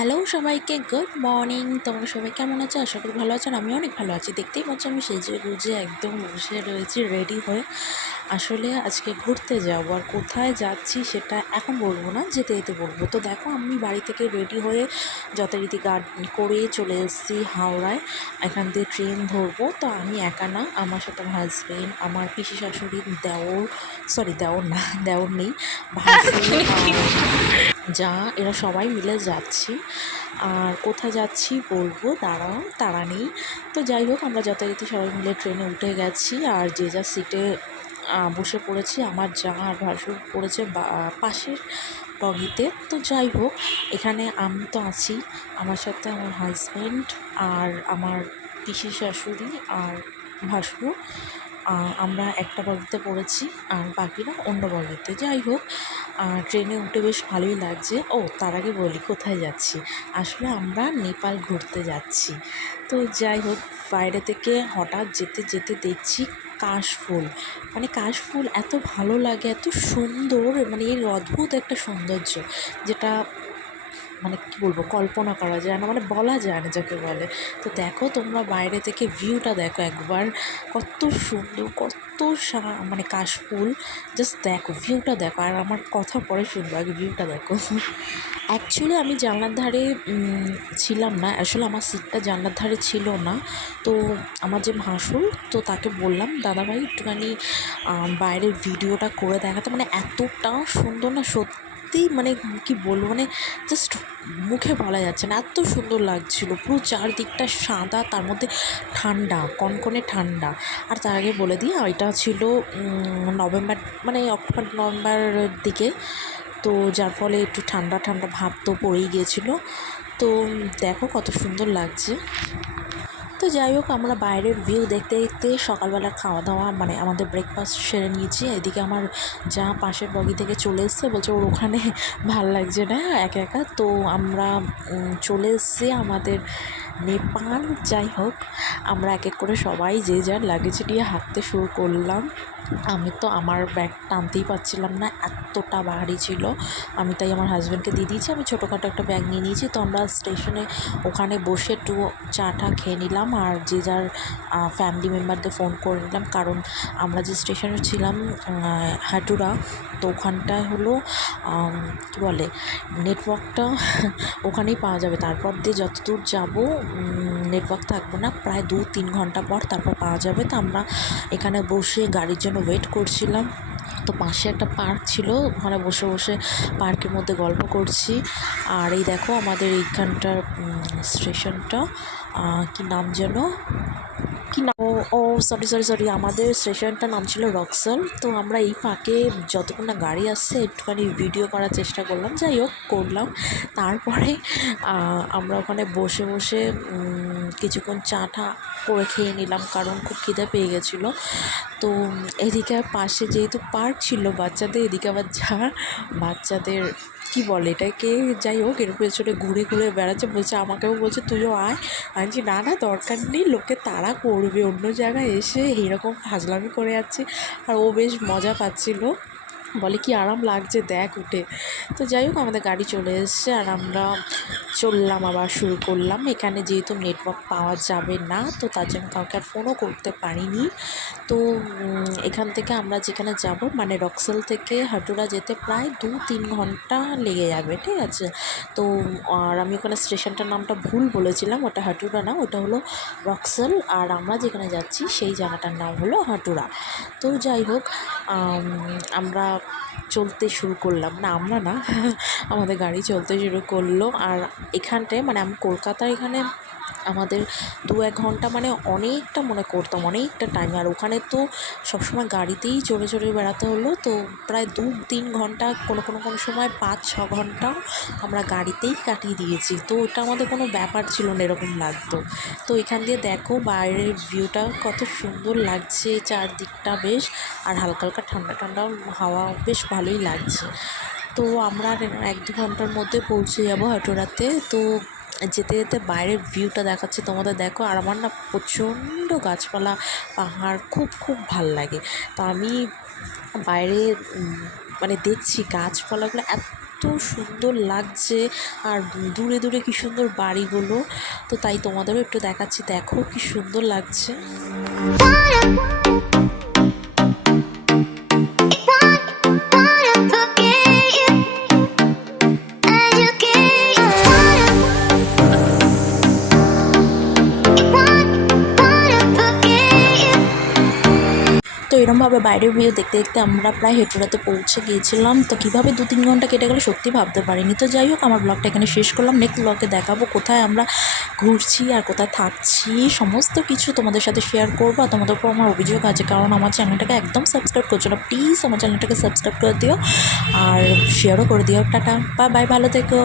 Hello সবাইকে, good morning. তোমরা সবাই কেমন আছো? আশা করি ভালো আছেন। আমি অনেক ভালো আছি। দেখতেই পাচ্ছ আমি সেজে গুজে একদম বসে রয়েছি রেডি হয়ে। আসলে আজকে ঘুরতে যাব, আর কোথায় যাচ্ছি সেটা এখন বলবো না, যেতে যেতে বলবো। তো দেখো আমি বাড়ি থেকে রেডি হয়ে যথারীতি গাড়ি করে চলে এসেছি হাওড়ায়। এখান দিয়ে ট্রেন ধরবো। তো আমি একা না, আমার সাথে আমার হাজবেন্ড, আমার পিসি শাশুড়ি, দেওর, সরি দেওর না, দেওর নেই, ভাসুর যা, এরা সবাই মিলে যাচ্ছি। আর কোথায় যাচ্ছি বলবো, দাঁড়াও, তাড়া নেই। তো যাই হোক, আমরা যথারীতি সবাই মিলে ট্রেনে উঠে গেছি, আর যে যার সিটে বসে পড়েছি। আমার যা আর ভাসুর পড়েছে পাশের বগিতে। তো যাই হোক, এখানে আমি তো আছি, আমার সাথে আমার হাজব্যান্ড আর আমার পিসি শাশুড়ি আর ভাসুর। আমরা একটা বগিতে পড়েছি আর বাকিরা অন্য বগিতে। যাই হোক, ট্রেনে উঠে বেশ ভালোই লাগছে। ও, তার আগে বলি কোথায় যাচ্ছি। আসলে আমরা নেপাল ঘুরতে যাচ্ছি। তো যাই হোক, বাইরে থেকে হঠাৎ যেতে যেতে দেখছি কাশফুল। মানে কাশফুল এত ভালো লাগে, এত সুন্দর, মানে এর অদ্ভুত একটা সৌন্দর্য, যেটা মানে কী বলবো, কল্পনা করা যায় না, মানে বলা যায় না যাকে বলে। তো দেখো তোমরা বাইরে থেকে ভিউটা দেখো একবার, কত সুন্দর, কত মানে কাশফুল। জাস্ট দেখো ভিউটা দেখো, আর আমার কথা পরে শুনবো, আগে ভিউটা দেখো। অ্যাকচুয়ালি আমি জানলার ধারে ছিলাম না, আসলে আমার সিটটা জানলার ধারে ছিল না। তো আমার যে ভাসুর, তো তাকে বললাম দাদাভাই একটুখানি বাইরের ভিডিওটা করে দেখাতে। মানে এতটা সুন্দর না সত্যি, মানে কি বলবো, মানে জাস্ট মুখে বলা যাচ্ছে না, এত সুন্দর লাগছিল। পুরো চারদিকটা সাদা, তার মধ্যে ঠান্ডা, কনকনে ঠান্ডা। আর তার আগে বলে দিই, এটা ছিল নভেম্বর, মানে অক্টোবর নভেম্বরের দিকে। তো যার ফলে একটু ঠান্ডা ঠান্ডা ভাব তো পড়েই গিয়েছিলো। তো দেখো কত সুন্দর লাগছে। তো যাই হোক, আমরা বাইরের ভিউ দেখতে দেখতে সকালবেলা খাওয়া দাওয়া, মানে আমাদের ব্রেকফাস্ট সেরে নিয়েছি। এদিকে আমার যা পাশের বগি থেকে চলে এসছে, বলছে ওর ওখানে ভাল লাগছে না একা একা। তো আমরা চলে এসছি আমাদের নেপাল। যাই হোক, আমরা এক এক করে সবাই যে যার লাগেজ নিয়ে হাঁটতে শুরু করলাম। আমি তো আমার ব্যাগ টানতেই পারছিলাম না, এতটা ভারী ছিল। আমি তাই আমার হাজব্যান্ডকে দিয়ে দিয়েছি, আমি ছোটোখাটো একটা ব্যাগ নিয়ে নিয়েছি। তো আমরা স্টেশনে ওখানে বসে একটু চা টা খেয়ে নিলাম, আর যে যার ফ্যামিলি মেম্বারদের ফোন করে নিলাম, কারণ আমরা যে স্টেশনে ছিলাম হাটুরা, তো ওখানটায় হলো কী বলে, নেটওয়ার্কটা ওখানেই পাওয়া যাবে। তারপর দিয়ে যত দূর যাবো নেটওয়ার্ক থাকবে না, প্রায় 2-3 ঘন্টা পর তারপর পাওয়া যাবে। তো আমরা এখানে বসে গাড়ির জন্য ওয়েট করছিলাম। তো পাশে একটা পার্ক ছিল, ওখানে বসে বসে পার্কের মধ্যে গল্প করছি। আর এই দেখো আমাদের এইখানটার স্টেশনটা, কি নাম যেন, কি নাম, ও সরি সরি সরি, আমাদের স্টেশনটার নাম ছিল রক্সল। তো আমরা এই ফাঁকে যতক্ষণ না গাড়ি আসছে একটুখানি ভিডিও করার চেষ্টা করলাম, যাই হোক করলাম। তারপরে আমরা ওখানে বসে বসে কিছুক্ষণ চা টা করে খেয়ে নিলাম, কারণ খুব খিদে পেয়ে গেছিলো। তো এদিকে পাশে যেহেতু পার্ক ছিল বাচ্চাদের, এদিকে আবার যা বাচ্চাদের কী বলে এটাকে, যাই হোক, এর পেছনে ঘুরে ঘুরে বেড়াচ্ছে, বলছে আমাকেও, বলছে তুইও আয়। আমি বলছি না না, দরকার নেই, লোকে তাড়া করবে, অন্য জায়গায় এসে এইরকম ফাজলামি করে যাচ্ছি। আর ও বেশ মজা পাচ্ছিল, বলে কি আরাম লাগছে দেখ উঠে। তো যাই হোক, আমাদের গাড়ি চলে এসছে, আর আমরা চললাম, আবার শুরু করলাম। এখানে যেহেতু নেটওয়ার্ক পাওয়া যাবে না, তো তার জন্য কাউকে আর ফোনও করতে পারিনি। তো এখান থেকে আমরা যেখানে যাব, মানে রক্সল থেকে হাটুরা যেতে প্রায় 2-3 ঘন্টা লেগে যাবে, ঠিক আছে। তো আর আমি ওখানে স্টেশনটার নামটা ভুল বলেছিলাম, ওটা হাটুরা না, ওটা হলো রক্সল। আর আমরা যেখানে যাচ্ছি সেই জায়গাটার নাম হলো হাটুরা। তো যাই হোক, আমরা চলতে শুরু করলাম, না আমরা না, আমাদের গাড়ি চলতে শুরু করলো। আর এখানটায়, মানে আমি কলকাতায়, এখানে আমাদের 2-1 ঘন্টা মানে অনেকটা মনে করতাম, অনেকটা টাইম। আর ওখানে তো সবসময় গাড়িতেই চড়ে চড়ে বেড়াতে হলো, তো প্রায় 2-3 ঘন্টা, কোনো সময় 5-6 ঘন্টাও আমরা গাড়িতেই কাটিয়ে দিয়েছি। তো ওটা আমাদের কোনো ব্যাপার ছিল না, এরকম লাগতো। তো এখান দিয়ে দেখো বাইরের ভিউটা কত সুন্দর লাগছে, চারদিকটা বেশ, আর হালকা হালকা ঠান্ডা ঠান্ডা হাওয়া, বেশ ভালোই লাগছে। তো আমরা 1-2 ঘন্টার মধ্যে পৌঁছে যাবো হাটুরাতে। তো যেতে যেতে বাইরের ভিউটা দেখাচ্ছে তোমাদের, দেখো। আর আমার না প্রচণ্ড গাছপালা, পাহাড় খুব খুব ভাল লাগে। তো আমি বাইরে মানে দেখছি গাছপালাগুলো এত এত সুন্দর লাগছে, আর দূরে দূরে কি সুন্দর বাড়িগুলো। তো তাই তোমাদেরও একটু দেখাচ্ছি, দেখো কি সুন্দর লাগছে। তো এরমভাবে বাইরের ভিউ দেখতে দেখতে আমরা প্রায় হেটুরাতে পৌঁছে গিয়েছিলাম। তো কীভাবে 2-3 ঘন্টা কেটে গেলো সত্যি ভাবতে পারিনি। তো যাই হোক, আমার ব্লগটা এখানে শেষ করলাম। নেক্সট ব্লগে দেখাবো কোথায় আমরা ঘুরছি আর কোথায় থাকছি, সমস্ত কিছু তোমাদের সাথে শেয়ার করবো। আর তোমাদের উপর আমার অভিযোগ আছে, কারণ আমার চ্যানেলটাকে একদম সাবস্ক্রাইব করছো না। প্লিজ আমার চ্যানেলটাকে সাবস্ক্রাইব করে দিও আর শেয়ারও করে দিও। টাটা, বাই বাই, ভালো থেকো।